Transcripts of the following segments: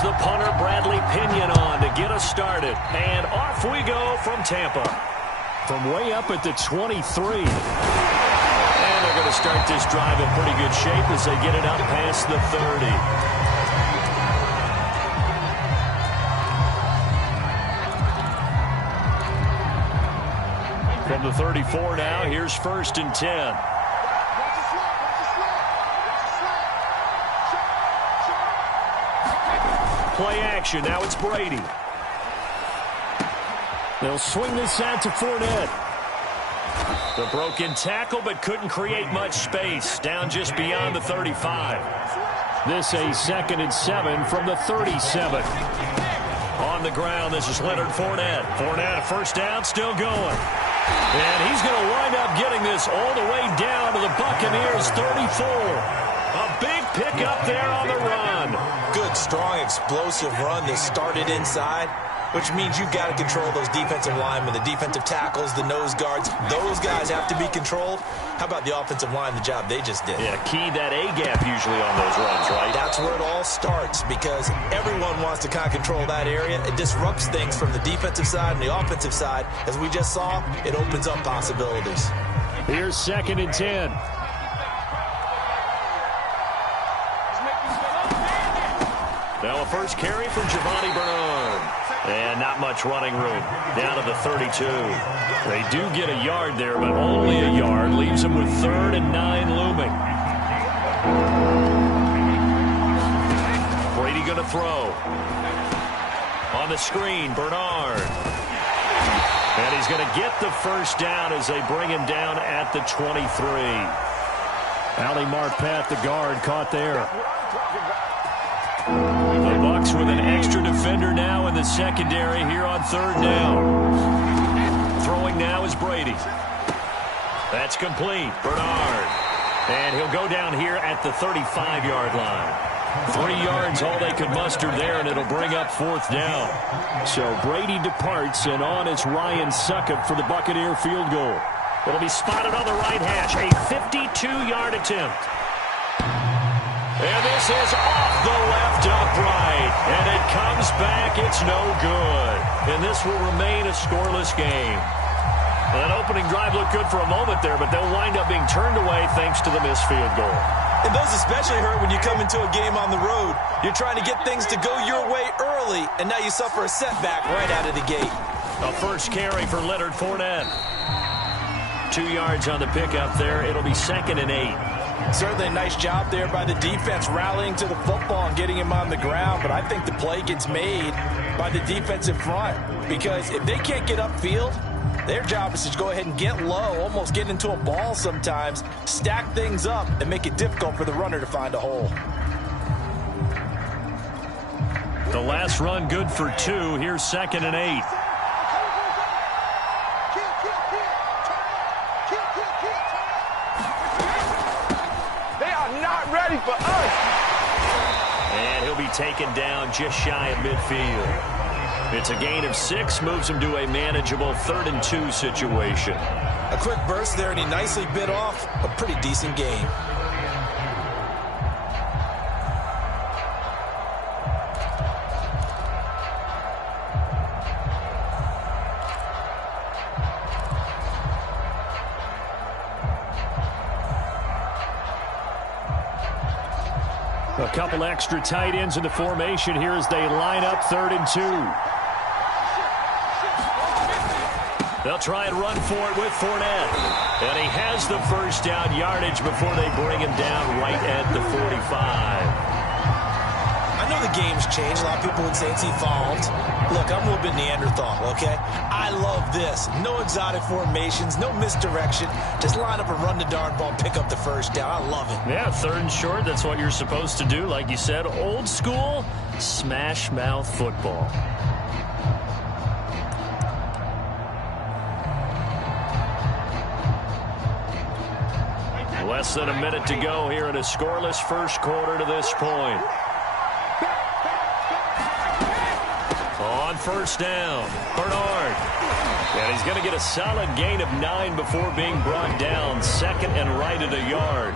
brings the punter, Bradley Pinion, on to get us started. And off we go from Tampa. From way up at the 23. And they're going to start this drive in pretty good shape as they get it up past the 30. From the 34 now, here's 1st and 10. Play action. Now it's Brady. They'll swing this out to Fournette. The broken tackle, but couldn't create much space. Down just beyond the 35. This a 2nd and 7 from the 37. On the ground, this is Leonard Fournette. Fournette, a 1st down, still going. And he's going to wind up getting this all the way down to the Buccaneers' 34. A big pickup there on the run. Good, strong, explosive run that started inside, which means you've got to control those defensive linemen, the defensive tackles, the nose guards. Those guys have to be controlled. How about the offensive line, the job they just did? Yeah, key that A-gap usually on those runs, right? That's where it all starts because everyone wants to kind of control that area. It disrupts things from the defensive side and the offensive side. As we just saw, it opens up possibilities. Here's 2nd and 10. Now a first carry from Giovanni Bernard. And not much running room. Down to the 32. They do get a yard there, but only a yard. Leaves them with 3rd and 9 looming. Brady going to throw. On the screen, Bernard. And he's going to get the 1st down as they bring him down at the 23. Ali Marpet, the guard, caught there. The Bucs with an extra defender now in the secondary here on 3rd down. Throwing now is Brady. That's complete. Bernard. And he'll go down here at the 35-yard line. 3 yards all they could muster there, and it'll bring up 4th down. So Brady departs, and on is Ryan Succop for the Buccaneer field goal. It'll be spotted on the right hash. A 52-yard attempt. And this is off the left upright. And it comes back. It's no good. And this will remain a scoreless game. That opening drive looked good for a moment there, but they'll wind up being turned away thanks to the missed field goal. And those especially hurt when you come into a game on the road. You're trying to get things to go your way early, and now you suffer a setback right out of the gate. A first carry for Leonard Fournette. 2 yards on the pickup there. It'll be 2nd and 8. Certainly a nice job there by the defense rallying to the football and getting him on the ground, but I think the play gets made by the defensive front because if they can't get upfield, their job is to go ahead and get low, almost get into a ball sometimes, stack things up, and make it difficult for the runner to find a hole. The last run good for 2. Here's 2nd and 8. For us. And he'll be taken down just shy of midfield. It's a gain of 6, moves him to a manageable 3rd and 2 situation. A quick burst there, and he nicely bit off a pretty decent gain. A couple extra tight ends in the formation here as they line up 3rd and 2. They'll try and run for it with Fournette. And he has the 1st down yardage before they bring him down right at the 45. I know the game's changed. A lot of people would say it's evolved. Look, I'm a little bit Neanderthal, okay? I love this. No exotic formations, no misdirection. Just line up and run the darn ball, pick up the 1st down. I love it. Yeah, 3rd and short, that's what you're supposed to do. Like you said, old school, smash mouth football. Less than a minute to go here in a scoreless first quarter to this point. On 1st down, Bernard. And he's going to get a solid gain of 9 before being brought down. 2nd and right at a yard.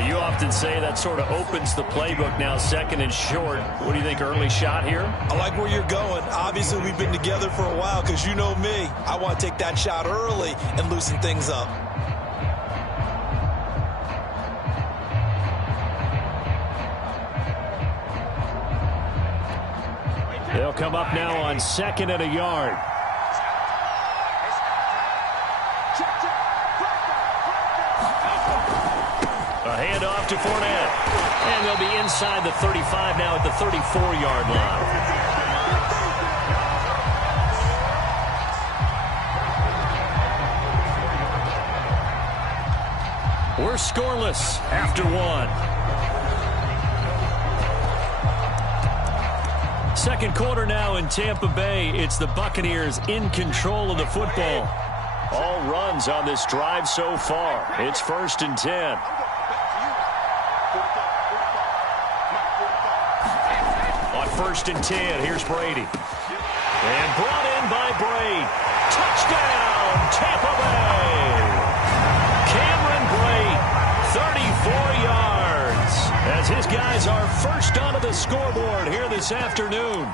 Well, you often say that sort of opens the playbook now, second and short. What do you think, early shot here? I like where you're going. Obviously, we've been together for a while because you know me. I want to take that shot early and loosen things up. They'll come up now on 2nd and a yard. A handoff to Fournette. And they'll be inside the 35 now at the 34-yard line. We're scoreless after one. Second quarter now in Tampa Bay. It's the Buccaneers in control of the football. All runs on this drive so far. It's 1st and 10. On 1st and 10, here's Brady. And brought in by Brady. Touchdown, Tampa Bay. Cameron Brate, 34 yards. As his guys are first onto the scoreboard here this afternoon.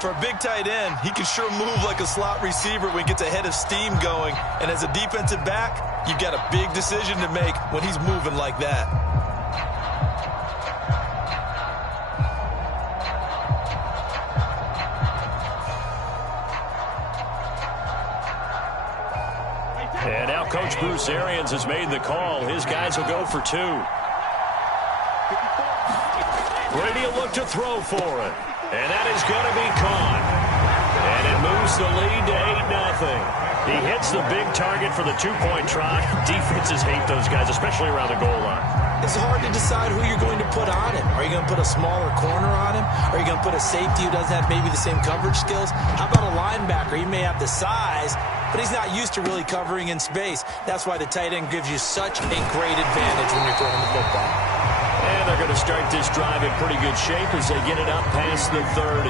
For a big tight end, he can sure move like a slot receiver when he gets a head of steam going. And as a defensive back, you've got a big decision to make when he's moving like that. And now Coach Bruce Arians has made the call. His guys will go for 2. Brady will look to throw for it. And that is going to be caught. And it moves the lead to 8-0. He hits the big target for the 2-point try. Defenses hate those guys, especially around the goal line. It's hard to decide who you're going to put on him. Are you going to put a smaller corner on him? Are you going to put a safety who doesn't have maybe the same coverage skills? How about a linebacker? He may have the size, but he's not used to really covering in space. That's why the tight end gives you such a great advantage when you're throwing the football. And they're going to start this drive in pretty good shape as they get it up past the 30.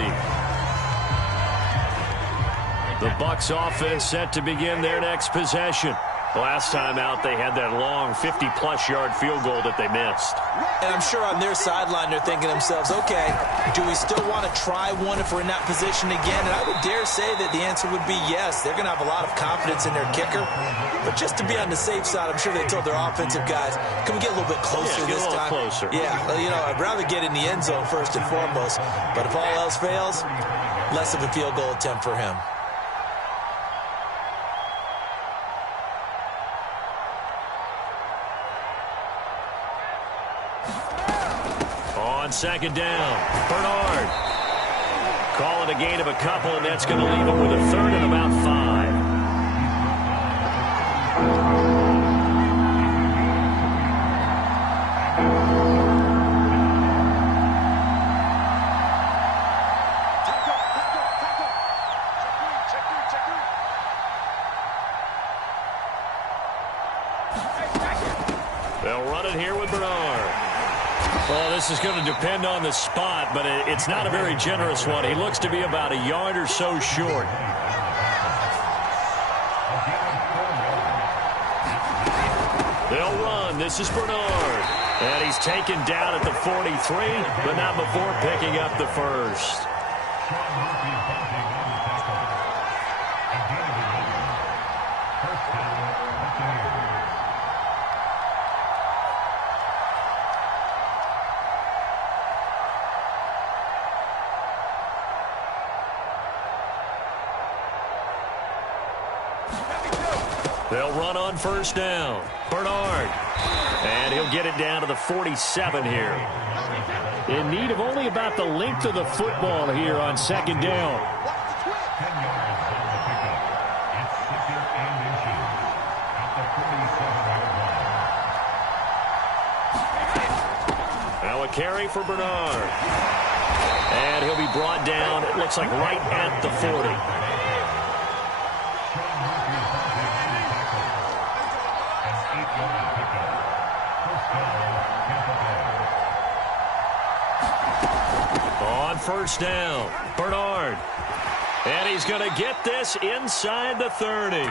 The Bucs offense set to begin their next possession. Last time out, they had that long 50-plus yard field goal that they missed. And I'm sure on their sideline, they're thinking to themselves, okay, do we still want to try one if we're in that position again? And I would dare say that the answer would be yes. They're going to have a lot of confidence in their kicker. But just to be on the safe side, I'm sure they told their offensive guys, can we get a little bit closer this time? Closer. Yeah, well, you know, I'd rather get in the end zone first and foremost. But if all else fails, less of a field goal attempt for him. On 2nd down, Bernard. Call it a gain of a couple, and that's going to leave him with a 3rd and about 5. They'll run it here with Bernard. Well, this is going to depend on the spot, but it's not a very generous one. He looks to be about a yard or so short. They'll run. This is Bernard. And he's taken down at the 43, but not before picking up the 1st. They'll run on 1st down. Bernard. And he'll get it down to the 47 here. In need of only about the length of the football here on 2nd down. Now a carry for Bernard. And he'll be brought down, it looks like right at the 40. On 1st down, Bernard. And he's going to get this inside the 30.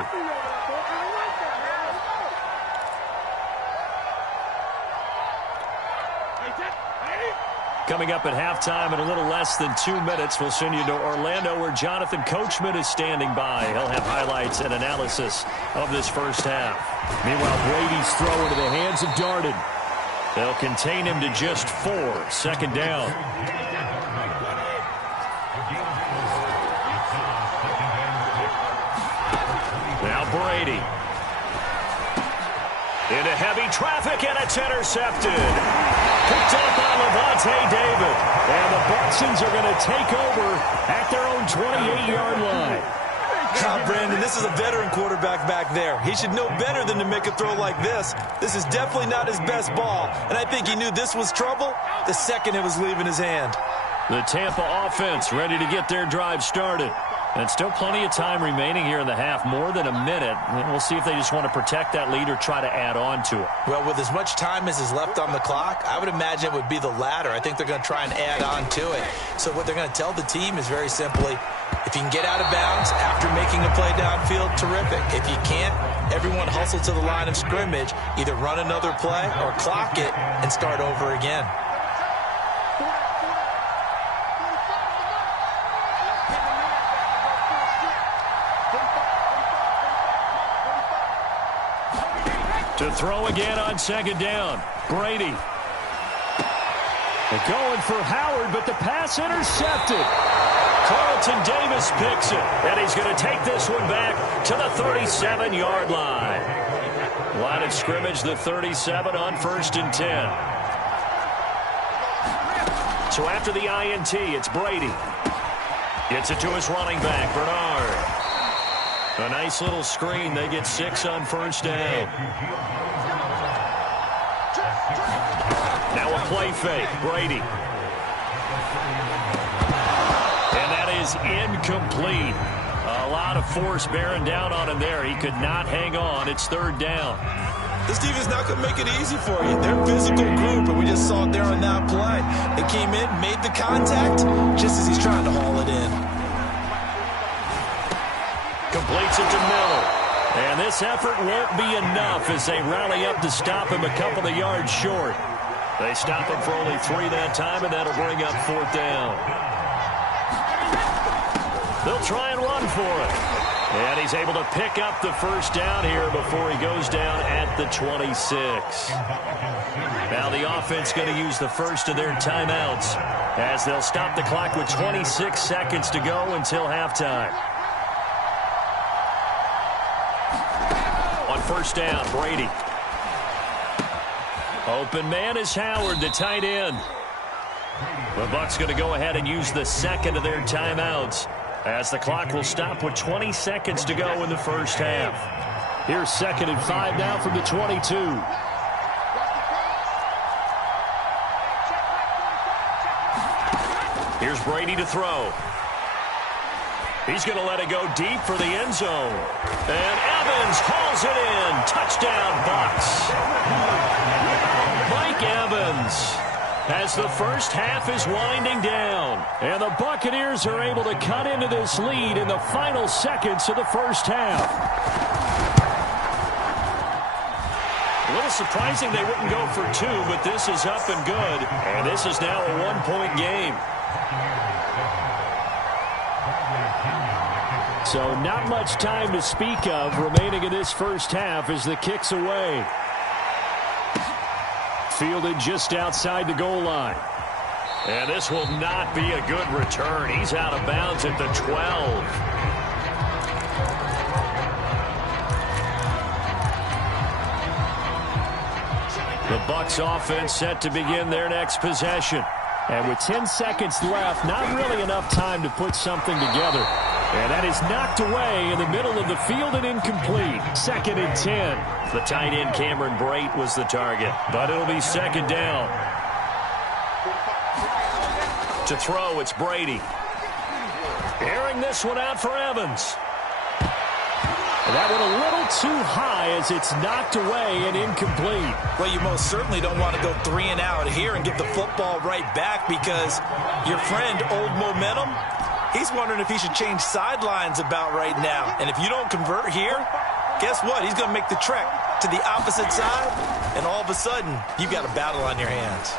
Coming up at halftime in a little less than 2 minutes, we'll send you to Orlando where Jonathan Coachman is standing by. He'll have highlights and analysis of this first half. Meanwhile, Brady's throw into the hands of Darden. They'll contain him to just 4. 2nd down. Now Brady. Into heavy traffic, and it's intercepted. Picked up by Levante David. And the Bucsons are going to take over at their own 28-yard line. Brandon, this is a veteran quarterback back there. He should know better than to make a throw like this. This is definitely not his best ball, and I think he knew this was trouble the second it was leaving his hand. The Tampa offense ready to get their drive started. And still plenty of time remaining here in the half, more than a minute. We'll see if they just want to protect that lead or try to add on to it. Well, with as much time as is left on the clock, I would imagine it would be the latter. I think they're going to try and add on to it. So what they're going to tell the team is very simply, if you can get out of bounds after making a play downfield, terrific. If you can't, everyone hustle to the line of scrimmage, either run another play or clock it and start over again. To throw again on 2nd down. Brady. They're going for Howard, but the pass intercepted. Carlton Davis picks it, and he's going to take this one back to the 37-yard line. Line of scrimmage, the 37 on 1st and 10. So after the INT, it's Brady. Gets it to his running back, Bernard. A nice little screen. They get 6 on 1st down. Now a play fake. Brady. And that is incomplete. A lot of force bearing down on him there. He could not hang on. It's 3rd down. This defense is not going to make it easy for you. They're a physical group, and we just saw it there on that play. They came in, made the contact, just as he's trying to haul it in. Completes it to Miller. And this effort won't be enough as they rally up to stop him a couple of yards short. They stop him for only 3 that time, and that'll bring up 4th down. They'll try and run for it. And he's able to pick up the 1st down here before he goes down at the 26. Now the offense going to use the first of their timeouts as they'll stop the clock with 26 seconds to go until halftime. On 1st down, Brady. Open man is Howard, the tight end. The Bucs going to go ahead and use the 2nd of their timeouts as the clock will stop with 20 seconds to go in the first half. Here's 2nd and 5 now from the 22. Here's Brady to throw. He's going to let it go deep for the end zone. And Evans hauls it in. Touchdown, Bucs. Mike Evans as the first half is winding down. And the Buccaneers are able to cut into this lead in the final seconds of the first half. A little surprising they wouldn't go for 2, but this is up and good. And this is now a 1-point game. So not much time to speak of remaining in this first half as the kick's away. Fielded just outside the goal line. And this will not be a good return. He's out of bounds at the 12. The Bucs offense set to begin their next possession. And with 10 seconds left, not really enough time to put something together. And that is knocked away in the middle of the field and incomplete. 2nd and 10. The tight end Cameron Brate was the target, but it'll be 2nd down. To throw, it's Brady. Airing this one out for Evans. And that went a little too high as it's knocked away and incomplete. Well, you most certainly don't want to go 3 and out here and get the football right back because your friend, Old Momentum, he's wondering if he should change sidelines about right now. And if you don't convert here, guess what? He's going to make the trek to the opposite side, and all of a sudden, you've got a battle on your hands.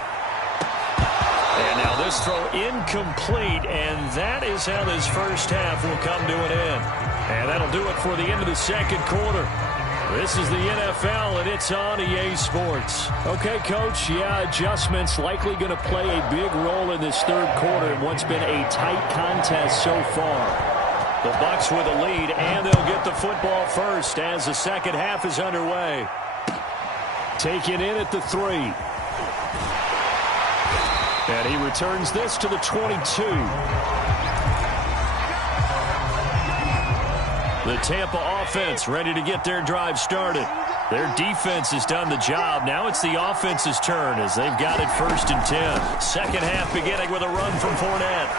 And now this throw incomplete, and that is how this first half will come to an end. And that'll do it for the end of the second quarter. This is the NFL, and it's on EA Sports. Okay, Coach, adjustments likely going to play a big role in this third quarter in what's been a tight contest so far. The Bucs with a lead, and they'll get the football first as the second half is underway. Taken in at the 3. And he returns this to the 22. The Tampa offense ready to get their drive started. Their defense has done the job. Now it's the offense's turn as they've got it 1st and 10. Second half beginning with a run from Fournette.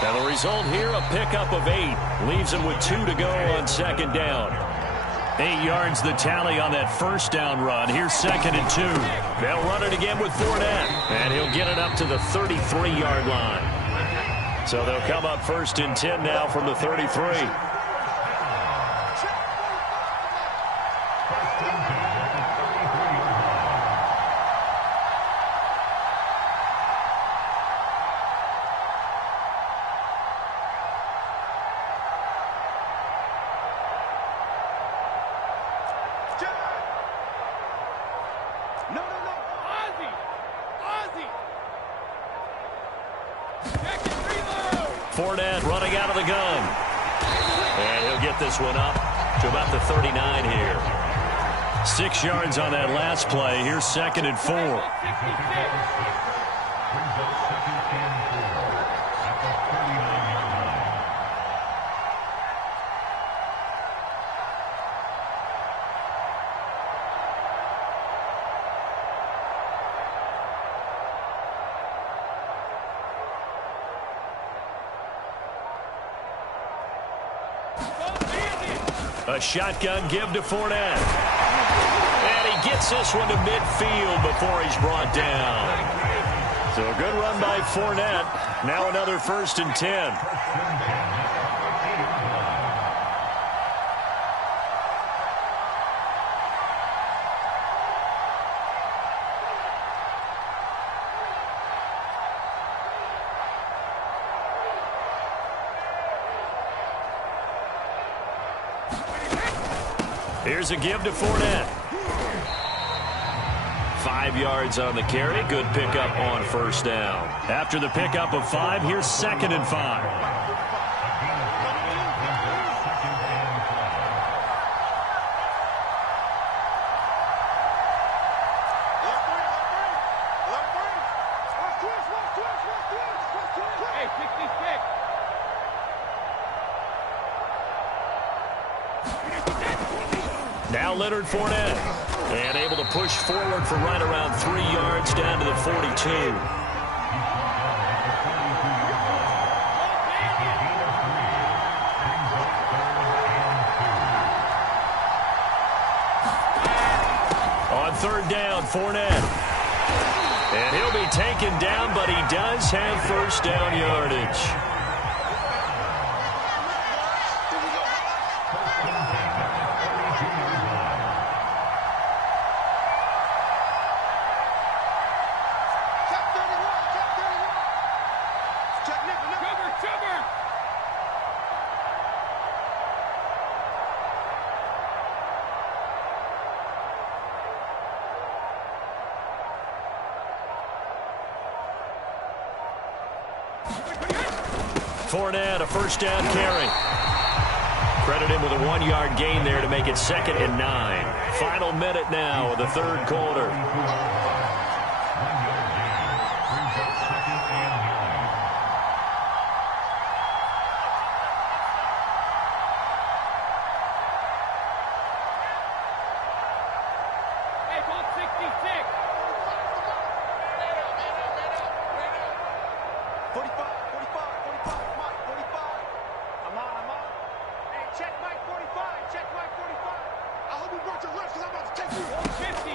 Now the result here, a pickup of 8. Leaves them with 2 to go on second down. 8 yards the tally on that first down run. Here's 2nd and 2. They'll run it again with Fournette. And he'll get it up to the 33-yard line. So they'll come up 1st and 10 now from the 33. Fournette running out of the gun. And he'll get this one up to about the 39 here. 6 yards on that last play. Here's 2nd and 4. A shotgun give to Fournette. And he gets this one to midfield before he's brought down. So a good run by Fournette. Now another 1st and 10. Here's a give to Fournette. 5 yards on the carry. Good pickup on 1st down. After the pickup of 5, here's 2nd and 5. Now Leonard Fournette, and able to push forward for right around 3 yards down to the 42. On 3rd down, Fournette. And he'll be taken down, but he does have 1st down yardage. Fournette, a 1st down carry. Credit him with a 1-yard gain there to make it 2nd and 9. Final minute now of the 3rd quarter.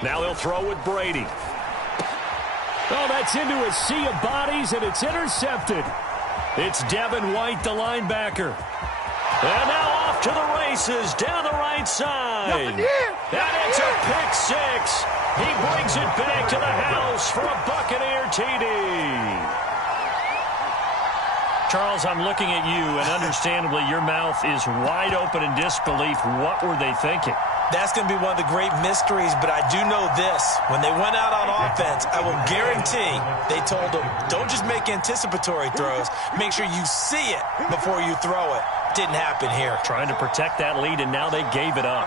Now they'll throw with Brady. Oh, that's into a sea of bodies, and it's intercepted. It's Devin White, the linebacker. And now off to the races down the right side. And it's a pick 6. He brings it back to the house for a Buccaneer TD. Charles, I'm looking at you, and understandably, your mouth is wide open in disbelief. What were they thinking? That's going to be one of the great mysteries, but I do know this. When they went out on offense, I will guarantee they told them, don't just make anticipatory throws. Make sure you see it before you throw it. Didn't happen here. Trying to protect that lead, and now they gave it up.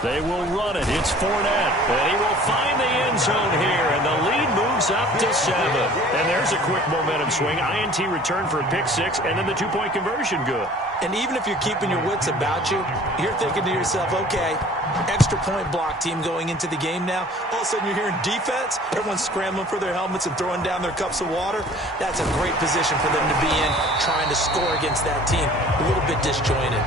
They will run it. It's Fournette. And he will find the end zone here. And the lead moves up to 7. And there's a quick momentum swing. INT return for a pick 6. And then the 2-point conversion good. And even if you're keeping your wits about you, you're thinking to yourself, okay, extra point block team going into the game now. All of a sudden you're hearing defense. Everyone's scrambling for their helmets and throwing down their cups of water. That's a great position for them to be in, trying to score against that team. A little bit disjointed.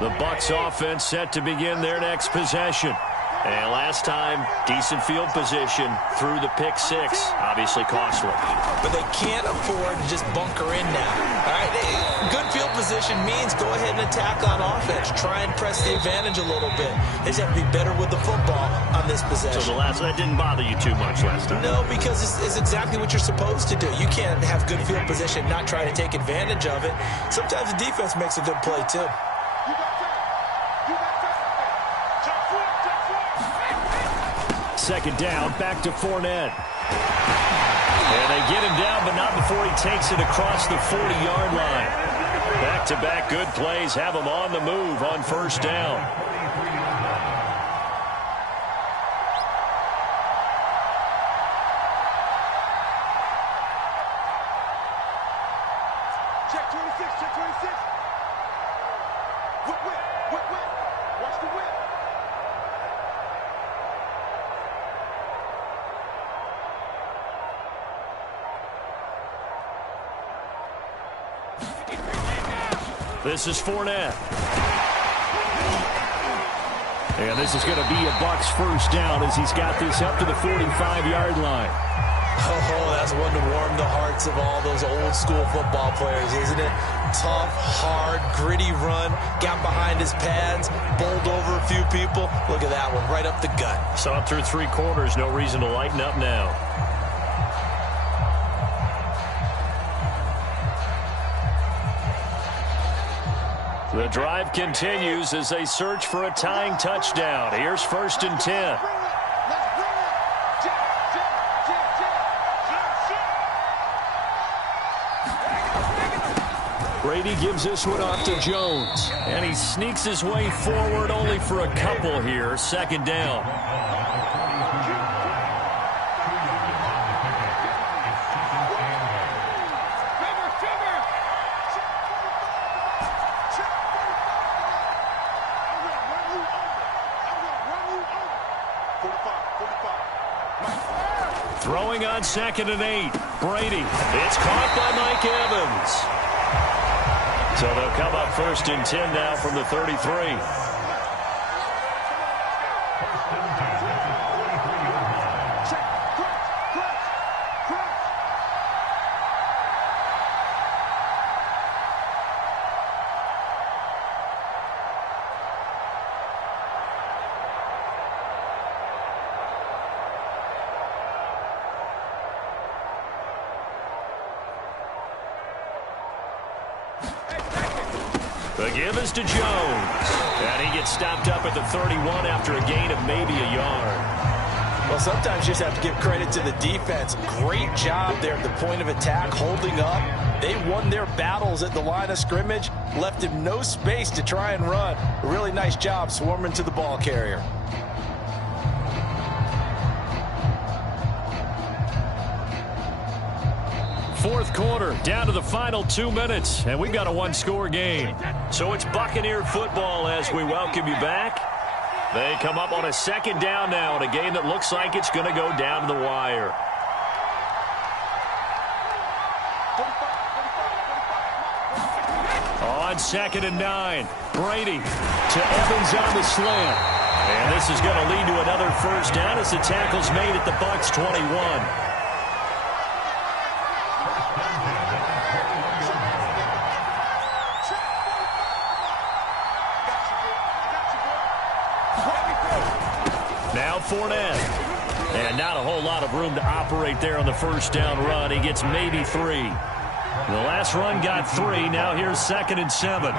The Bucs offense set to begin their next possession. And last time, decent field position through the pick 6. Obviously costly. But they can't afford to just bunker in now. All right, good field position means go ahead and attack on offense. Try and press the advantage a little bit. They just have to be better with the football on this possession. So that didn't bother you too much last time? No, because it's exactly what you're supposed to do. You can't have good field position, not try to take advantage of it. Sometimes the defense makes a good play, too. Second down, back to Fournette. And they get him down, but not before he takes it across the 40-yard line. Back-to-back good plays have him on the move on first down. Check 26, check 26. Whip. Watch the whip. This is Fournette. And this is going to be a Bucs first down as he's got this up to the 45-yard line. Oh, that's one to warm the hearts of all those old-school football players, isn't it? Tough, hard, gritty run, got behind his pads, bowled over a few people. Look at that one, right up the gut. Saw it through 3 quarters, no reason to lighten up now. The drive continues as they search for a tying touchdown. Here's 1st and 10. Brady gives this one off to Jones. And he sneaks his way forward only for a couple here. 2nd down. Throwing on 2nd and 8. Brady. It's caught by Mike Evans. So they'll come up 1st and 10 now from the 33. The give is to Jones. And he gets stopped up at the 31 after a gain of maybe a yard. Well, sometimes you just have to give credit to the defense. Great job there at the point of attack, holding up. They won their battles at the line of scrimmage, left him no space to try and run. A really nice job swarming to the ball carrier. Fourth quarter, down to the final 2 minutes, and we've got a 1-score game. So it's Buccaneer football as we welcome you back. They come up on a 2nd down now in a game that looks like it's going to go down to the wire. On 2nd and 9, Brady to Evans on the slant. And this is going to lead to another first down as the tackle's made at the Bucs 21. Now Fournette. And not a whole lot of room to operate there on the first down run. He gets maybe 3. The last run got 3. Now here's 2nd and 7.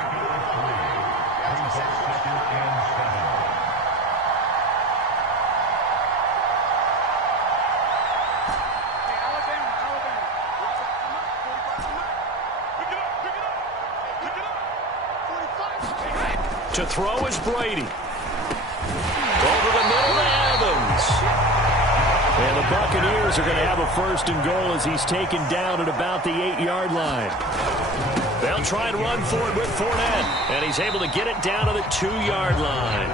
To throw is Brady. Over the middle to Evans. And the Buccaneers are going to have a 1st and goal as he's taken down at about the 8-yard line. They'll try and run for it with Fournette. And he's able to get it down to the 2-yard line.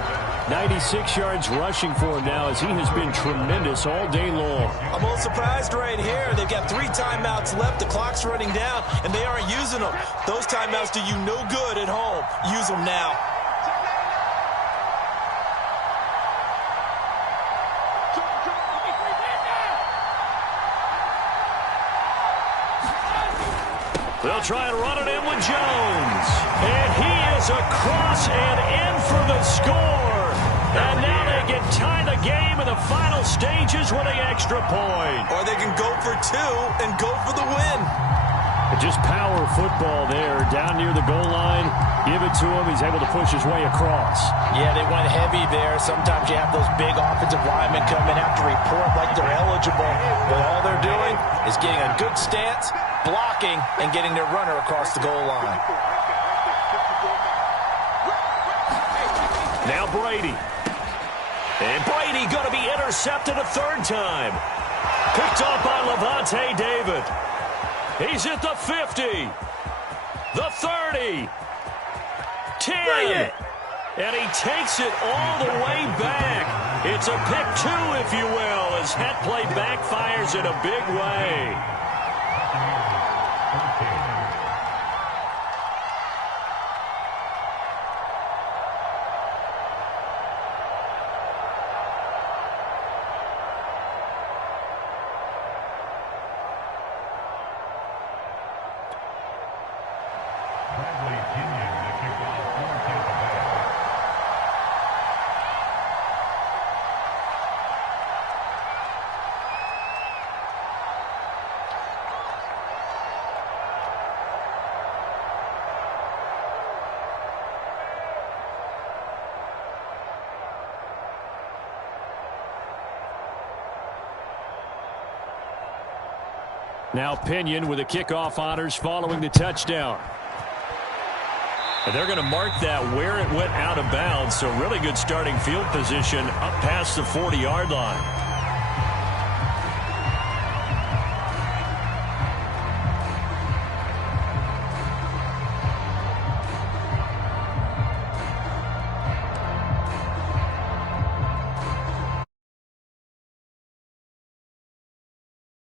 96 yards rushing for him now as he has been tremendous all day long. I'm a little surprised right here. They've got 3 timeouts left. The clock's running down, and they aren't using them. Those timeouts do you no good at home. Use them now. They'll try and run it in with Jones. And he is across and in for the score. And now they can tie the game in the final stages with an extra point. Or they can go for 2 and go for the win. Just power football there. Down near the goal line. Give it to him. He's able to push his way across. Yeah, they went heavy there. Sometimes you have those big offensive linemen come in, have to report like they're eligible. But all they're doing is getting a good stance, blocking, and getting their runner across the goal line. Now Brady. And Brady going to be intercepted a 3rd time. Picked off by Levante David. He's at the 50. The 30. 10. And he takes it all the way back. It's a pick 2, if you will, as that play backfires in a big way. Now Pinion with the kickoff honors following the touchdown. And they're going to mark that where it went out of bounds. So really good starting field position up past the 40-yard line.